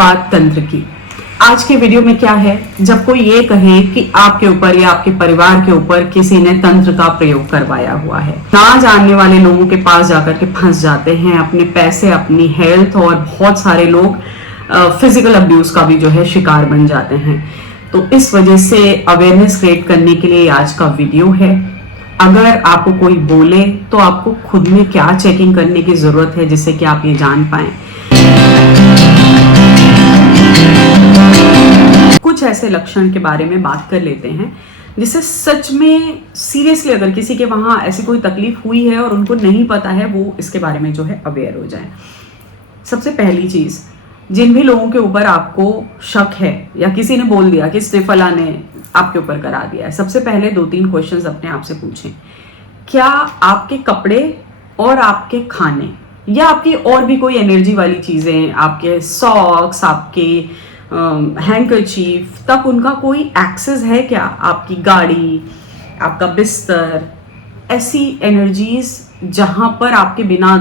बात तंत्र की। आज के वीडियो में क्या है, जब कोई ये कहे कि आपके ऊपर या आपके परिवार के ऊपर किसी ने तंत्र का प्रयोग करवाया हुआ है, ना जानने वाले लोगों के पास जाकर के फंस जाते हैं, अपने पैसे, अपनी हेल्थ और बहुत सारे लोग फिजिकल अब्यूज का भी जो है शिकार बन जाते हैं। तो इस वजह से अवेयरनेस क्रिएट करने के लिए आज का वीडियो है। अगर आपको कोई बोले तो आपको खुद में क्या चेकिंग करने की जरूरत है जिससे कि आप ये जान पाएं। कुछ ऐसे लक्षण के बारे में बात कर लेते हैं जिससे सच में सीरियसली अगर किसी के वहां ऐसी कोई तकलीफ हुई है और उनको नहीं पता है, वो इसके बारे में जो है अवेयर हो जाए। सबसे पहली चीज, जिन भी लोगों के ऊपर आपको शक है या किसी ने बोल दिया कि इसने फला ने आपके ऊपर करा दिया है, सबसे पहले 2-3 क्वेश्चंस अपने आप से पूछें। क्या आपके कपड़े और आपके खाने या आपकी और भी कोई एनर्जी वाली चीजें, आपके सॉक्स, आपके हैंकरचीफ तक उनका कोई एक्सेस है क्या? आपकी गाड़ी, आपका बिस्तर, ऐसी एनर्जीज जहां पर आपके बिना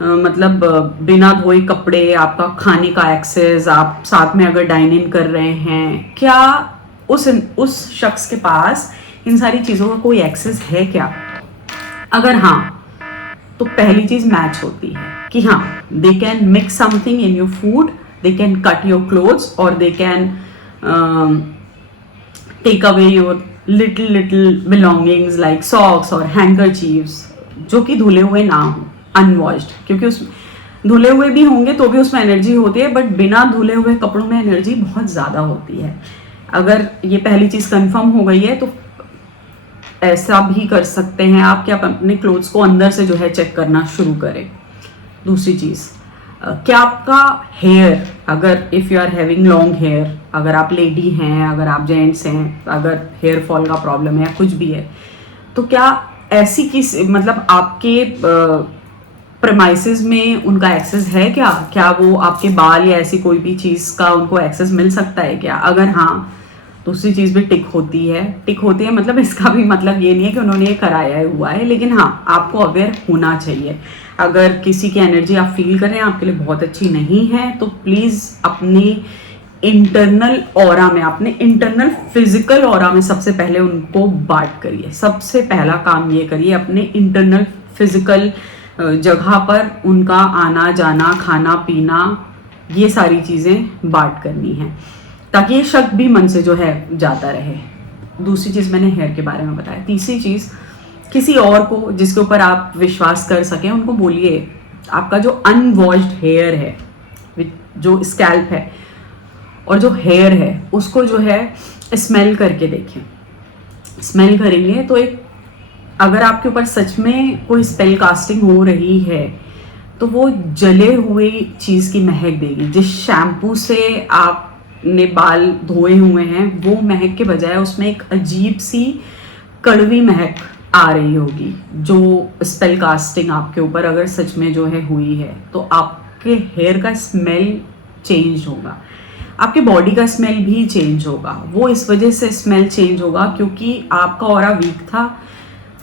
मतलब बिना धोए कपड़े, आपका खाने का एक्सेस, आप साथ में अगर डाइन इन कर रहे हैं, क्या उस शख्स के पास इन सारी चीज़ों का कोई एक्सेस है क्या? अगर हाँ, तो पहली चीज़ मैच होती है कि हाँ, they can mix something in your food, they can cut your clothes और they can take away your little belongings like socks और हैंकरचीव्स जो कि धुले हुए ना हो, अनवॉश्ड, क्योंकि उस धुले हुए भी होंगे तो भी उसमें एनर्जी होती है, बट बिना धुले हुए कपड़ों में एनर्जी बहुत ज़्यादा होती है। अगर ये पहली चीज़ कंफर्म हो गई है तो ऐसा भी कर सकते हैं आप कि आप अपने क्लोथ्स को अंदर से जो है चेक करना शुरू करें। दूसरी चीज़, क्या आपका हेयर, अगर if you are having long hair, अगर आप लेडी हैं, अगर आप जेंट्स हैं, अगर हेयर फॉल का प्रॉब्लम है या कुछ भी है, तो क्या ऐसी किस मतलब आपके प्रेमाइसेस में उनका एक्सेस है क्या? क्या वो आपके बाल या ऐसी कोई भी चीज़ का उनको एक्सेस मिल सकता है क्या? अगर हाँ, दूसरी चीज़ भी टिक होती है। मतलब इसका भी मतलब ये नहीं है कि उन्होंने ये कराया हुआ है, लेकिन हाँ, आपको अवेयर होना चाहिए। अगर किसी की एनर्जी आप फील करें आपके लिए बहुत अच्छी नहीं है, तो प्लीज़ अपने इंटरनल ऑरा में, अपने इंटरनल फिजिकल ऑरा में सबसे पहले उनको बांट करिए। सबसे पहला काम ये करिए, अपने इंटरनल फिजिकल जगह पर उनका आना जाना, खाना पीना, ये सारी चीज़ें बांट करनी है ताकि ये शक भी मन से जो है जाता रहे। दूसरी चीज़ मैंने हेयर के बारे में बताया। तीसरी चीज़, किसी और को जिसके ऊपर आप विश्वास कर सकें उनको बोलिए आपका जो अनवॉश्ड हेयर है, जो स्कैल्प है और जो हेयर है, उसको जो है स्मेल करके देखें। स्मेल करेंगे तो एक, अगर आपके ऊपर सच में कोई स्पेल कास्टिंग हो रही है तो वो जले हुए चीज़ की महक देगी। जिस शैम्पू से आपने बाल धोए हुए हैं वो महक के बजाय उसमें एक अजीब सी कड़वी महक आ रही होगी। जो स्पेल कास्टिंग आपके ऊपर अगर सच में जो है हुई है तो आपके हेयर का स्मेल चेंज होगा, आपके बॉडी का स्मेल भी चेंज होगा। वो इस वजह से स्मेल चेंज होगा क्योंकि आपका ऑरा वीक था,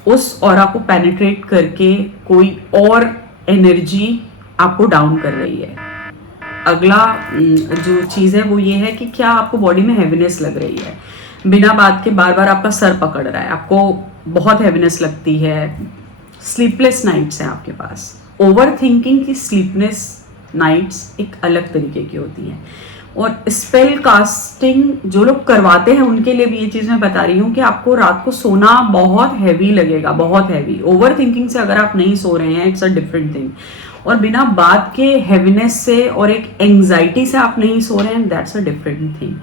उस ऑरा को पेनिट्रेट करके कोई और एनर्जी आपको डाउन कर रही है। अगला जो चीज़ है वो ये है कि क्या आपको बॉडी में हैवीनेस लग रही है, बिना बात के बार बार आपका सर पकड़ रहा है, आपको बहुत हैवीनेस लगती है, स्लीपलेस नाइट्स हैं आपके पास। ओवर थिंकिंग की स्लीपलेस नाइट्स एक अलग तरीके की होती है। और स्पेल कास्टिंग जो लोग करवाते हैं उनके लिए भी ये चीज़ मैं बता रही हूँ कि आपको रात को सोना बहुत हैवी लगेगा, बहुत हैवी। ओवर थिंकिंग से अगर आप नहीं सो रहे हैं, इट्स अ डिफरेंट थिंग। और बिना बात के हैवीनेस से और एक एंग्जाइटी से आप नहीं सो रहे हैं, दैट्स अ डिफरेंट थिंग।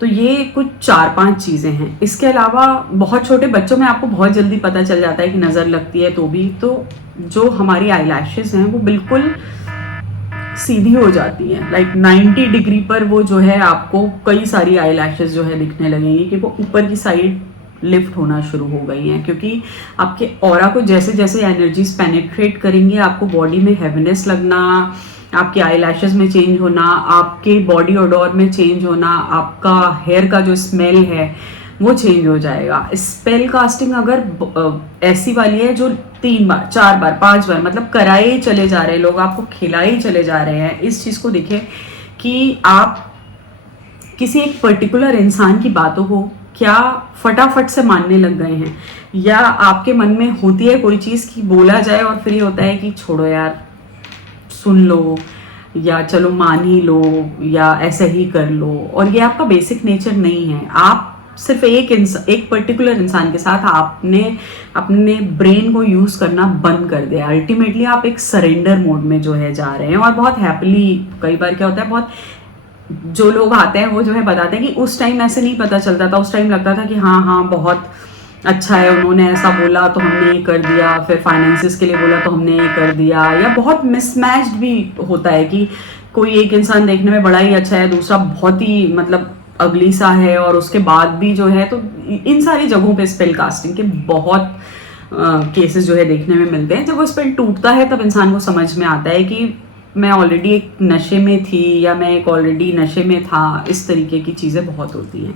तो ये कुछ 4-5 चीज़ें हैं। इसके अलावा बहुत छोटे बच्चों में आपको बहुत जल्दी पता चल जाता है कि नज़र लगती है, तो भी तो जो हमारी आई लैशेज हैं वो बिल्कुल सीधी हो जाती हैं, लाइक 90 डिग्री पर वो जो है आपको कई सारी आई लैशेज जो है दिखने लगेंगी कि वो ऊपर की साइड लिफ्ट होना शुरू हो गई हैं, क्योंकि आपके ऑरा को जैसे जैसे एनर्जीज पेनिट्रेट करेंगे आपको बॉडी में हैवीनेस लगना, आपके आई लैशेज में चेंज होना, आपके बॉडी ओडोर में चेंज होना, आपका हेयर का जो स्मेल है वो चेंज हो जाएगा। स्पेल कास्टिंग अगर ऐसी वाली है जो 3 बार 4 बार 5 बार मतलब कराए चले जा रहे हैं लोग, आपको खिलाए चले जा रहे हैं, इस चीज़ को देखिए कि आप किसी एक पर्टिकुलर इंसान की बातों को क्या फटाफट से मानने लग गए हैं, या आपके मन में होती है कोई चीज़ कि बोला जाए और फिर ये होता है कि छोड़ो यार, सुन लो, या चलो मान ही लो, या ऐसे ही कर लो। और ये आपका बेसिक नेचर नहीं है। आप सिर्फ एक पर्टिकुलर इंसान के साथ आपने अपने ब्रेन को यूज़ करना बंद कर दिया। अल्टीमेटली आप एक सरेंडर मोड में जो है जा रहे हैं, और बहुत हैप्पीली, कई बार क्या होता है, बहुत जो लोग आते हैं वो जो है बताते हैं कि उस टाइम ऐसे नहीं पता चलता था, उस टाइम लगता था कि हाँ हाँ बहुत अच्छा है, उन्होंने ऐसा बोला तो हमने ये कर दिया, फिर फाइनेंसिस के लिए बोला तो हमने ये कर दिया। या बहुत मिसमैच्ड भी होता है कि कोई एक इंसान देखने में बड़ा ही अच्छा है, दूसरा बहुत ही मतलब अगली सा है, और उसके बाद भी जो है, तो इन सारी जगहों पे स्पेल कास्टिंग के बहुत केसेस जो है देखने में मिलते हैं। जब वो स्पेल टूटता है तब इंसान को समझ में आता है कि मैं ऑलरेडी एक नशे में थी, या मैं एक ऑलरेडी नशे में था। इस तरीके की चीज़ें बहुत होती हैं।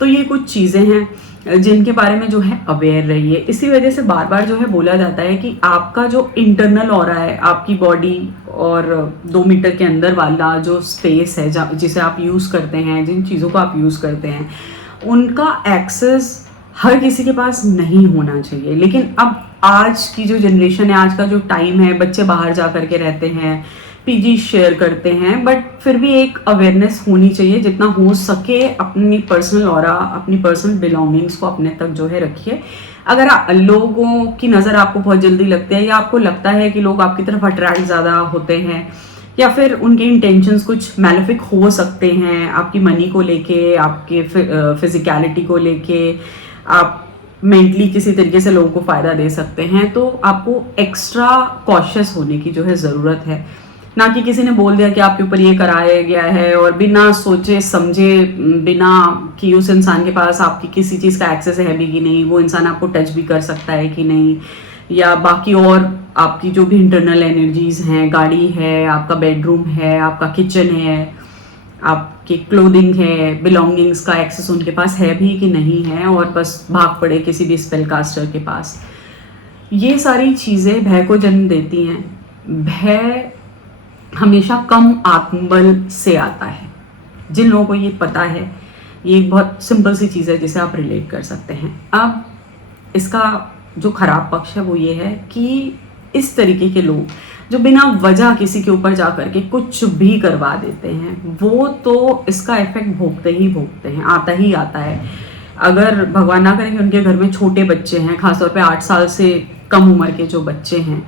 तो ये कुछ चीज़ें हैं जिनके बारे में जो है अवेयर रहिए। इसी वजह से बार बार जो है बोला जाता है कि आपका जो इंटरनल ऑरा है, आपकी बॉडी और 2 मीटर के अंदर वाला जो स्पेस है जिसे आप यूज़ करते हैं, जिन चीज़ों को आप यूज़ करते हैं, उनका एक्सेस हर किसी के पास नहीं होना चाहिए। लेकिन अब आज की जो जनरेशन है, आज का जो टाइम है, बच्चे बाहर जा करके रहते हैं, पीजी शेयर करते हैं, बट फिर भी एक अवेयरनेस होनी चाहिए। जितना हो सके अपनी पर्सनल ऑरा, अपनी पर्सनल बिलोंगिंग्स को अपने तक जो है रखिए। अगर लोगों की नज़र आपको बहुत जल्दी लगती है, या आपको लगता है कि लोग आपकी तरफ अट्रैक्ट ज़्यादा होते हैं, या फिर उनके इंटेंशंस कुछ मैलिफिक हो सकते हैं आपकी मनी को लेके, आपके फिजिकलिटी को लेके, आप मेंटली किसी तरीके से लोगों को फ़ायदा दे सकते हैं, तो आपको एक्स्ट्रा कॉशियस होने की जो है ज़रूरत है। ना कि किसी ने बोल दिया कि आपके ऊपर ये कराया गया है, और बिना सोचे समझे, बिना कि उस इंसान के पास आपकी किसी चीज़ का एक्सेस है भी कि नहीं, वो इंसान आपको टच भी कर सकता है कि नहीं, या बाकी और आपकी जो भी इंटरनल एनर्जीज़ हैं, गाड़ी है, आपका बेडरूम है, आपका किचन है, आपकी क्लोथिंग है, बिलोंगिंग्स का एक्सेस उनके पास है भी कि नहीं है, और बस भाग पड़े किसी भी स्पेल कास्टर के पास। ये सारी चीज़ें भय को जन्म देती हैं। भय हमेशा कम आत्मबल से आता है। जिन लोगों को ये पता है, ये एक बहुत सिंपल सी चीज़ है जिसे आप रिलेट कर सकते हैं। अब इसका जो खराब पक्ष है वो ये है कि इस तरीके के लोग जो बिना वजह किसी के ऊपर जा करके कुछ भी करवा देते हैं, वो तो इसका इफेक्ट भोगते ही भोगते हैं, आता ही आता है। अगर भगवान ना करे कि उनके घर में छोटे बच्चे हैं, खासतौर पे 8 साल से कम उम्र के जो बच्चे हैं,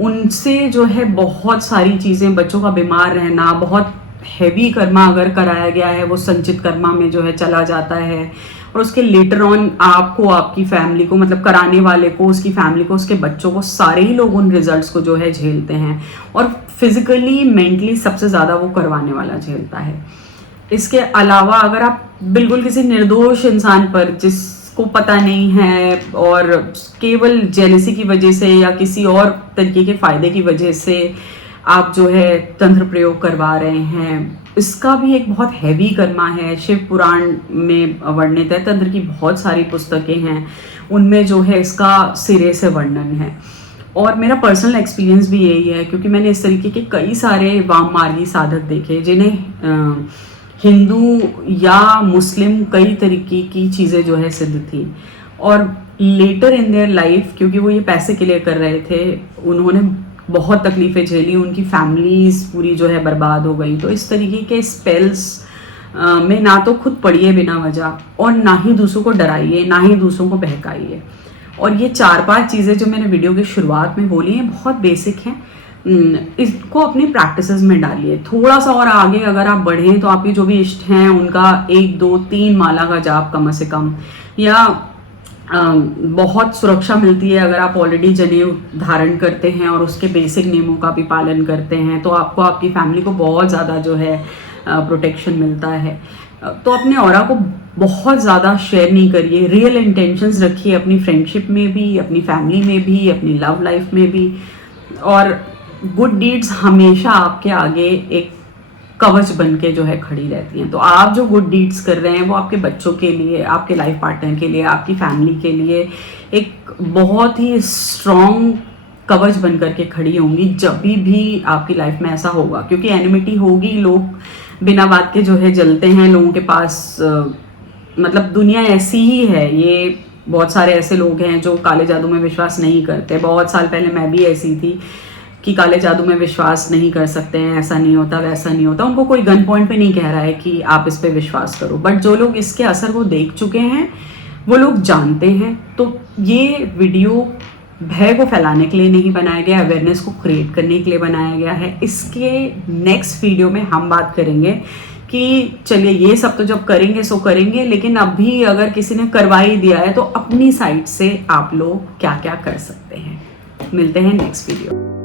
उनसे जो है बहुत सारी चीज़ें, बच्चों का बीमार रहना, बहुत हैवी कर्मा अगर कराया गया है वो संचित कर्मा में जो है चला जाता है, और उसके लेटर ऑन आपको, आपकी फैमिली को, मतलब कराने वाले को, उसकी फैमिली को, उसके बच्चों को, सारे ही लोग उन रिजल्ट्स को जो है झेलते हैं, और फिजिकली मेंटली सबसे ज़्यादा वो करवाने वाला झेलता है। इसके अलावा अगर आप बिल्कुल किसी निर्दोष इंसान पर, जिसको पता नहीं है, और केवल जेलसी की वजह से या किसी और तरीके के फ़ायदे की वजह से आप जो है तंत्र प्रयोग करवा रहे हैं, इसका भी एक बहुत हैवी कर्मा है। शिव पुराण में वर्णित है, तंत्र की बहुत सारी पुस्तकें हैं, उनमें जो है इसका सिरे से वर्णन है। और मेरा पर्सनल एक्सपीरियंस भी यही है, क्योंकि मैंने इस तरीके के कई सारे वाम मार्गी साधक देखे जिन्हें हिंदू या मुस्लिम कई तरीके की चीज़ें जो है सिद्ध थी, और लेटर इन देयर लाइफ, क्योंकि वो ये पैसे के लिए कर रहे थे, उन्होंने बहुत तकलीफ़ें झेली, उनकी फैमिलीज पूरी जो है बर्बाद हो गई। तो इस तरीके के स्पेल्स में ना तो खुद पढ़िए बिना वजह, और ना ही दूसरों को डराइए, ना ही दूसरों को बहकाइए। और ये 4-5 चीज़ें जो मैंने वीडियो की शुरुआत में बोली हैं बहुत बेसिक हैं, इसको अपनी प्रैक्टिसेस में डालिए। थोड़ा सा और आगे अगर आप बढ़ें तो आपके जो भी इष्ट हैं उनका 1, 2, 3 माला का जाप कम से कम, या बहुत सुरक्षा मिलती है अगर आप ऑलरेडी जनेऊ धारण करते हैं और उसके बेसिक नियमों का भी पालन करते हैं, तो आपको, आपकी फैमिली को बहुत ज़्यादा जो है प्रोटेक्शन मिलता है। तो अपने ऑरा को बहुत ज़्यादा शेयर नहीं करिए, रियल इंटेंशंस रखिए, अपनी फ्रेंडशिप में भी, अपनी फैमिली में भी, अपनी लव लाइफ में भी। और गुड डीड्स हमेशा आपके आगे एक कवच बन के जो है खड़ी रहती हैं। तो आप जो गुड डीड्स कर रहे हैं वो आपके बच्चों के लिए, आपके लाइफ पार्टनर के लिए, आपकी फैमिली के लिए एक बहुत ही स्ट्रॉन्ग कवच बन करके खड़ी होंगी जब भी आपकी लाइफ में ऐसा होगा, क्योंकि एनिमिटी होगी, लोग बिना बात के जो है जलते हैं लोगों के पास। मतलब दुनिया ऐसी ही है, ये बहुत सारे ऐसे लोग हैं जो काले जादू में विश्वास नहीं करते। बहुत साल पहले मैं भी ऐसी थी कि काले जादू में विश्वास नहीं कर सकते हैं, ऐसा नहीं होता वैसा नहीं होता। उनको कोई गन पॉइंट पे नहीं कह रहा है कि आप इस पे विश्वास करो, बट जो लोग इसके असर को देख चुके हैं वो लोग जानते हैं। तो ये वीडियो भय को फैलाने के लिए नहीं बनाया गया, अवेयरनेस को क्रिएट करने के लिए बनाया गया है। इसके नेक्स्ट वीडियो में हम बात करेंगे कि चलिए ये सब तो जब करेंगे सो करेंगे, लेकिन अभी अगर किसी ने करवा ही दिया है तो अपनी साइड से आप लोग क्या क्या कर सकते हैं। मिलते हैं नेक्स्ट वीडियो।